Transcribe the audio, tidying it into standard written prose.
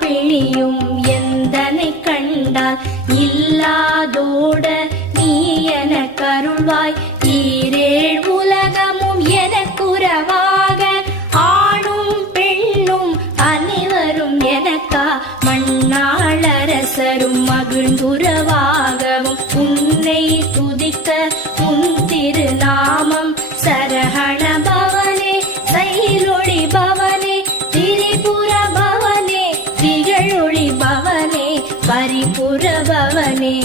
பிணியும் எந்தனை கண்டால் இல்லாதோட நீ என கருள்வாய். ஈரேழ் உலகமும் எனக்குறவாக ஆணும் பெண்ணும் அனைவரும் எனக்கா மண்ணாளரசரும் மகிழ்ந்துறவாகவும் உன்னை துதிக்க உன் திருநாமம் சரஹண பவனே சைலொளி பவனே திரிபுர பவனே திகழொளி பவனே பரிபுர பவனே.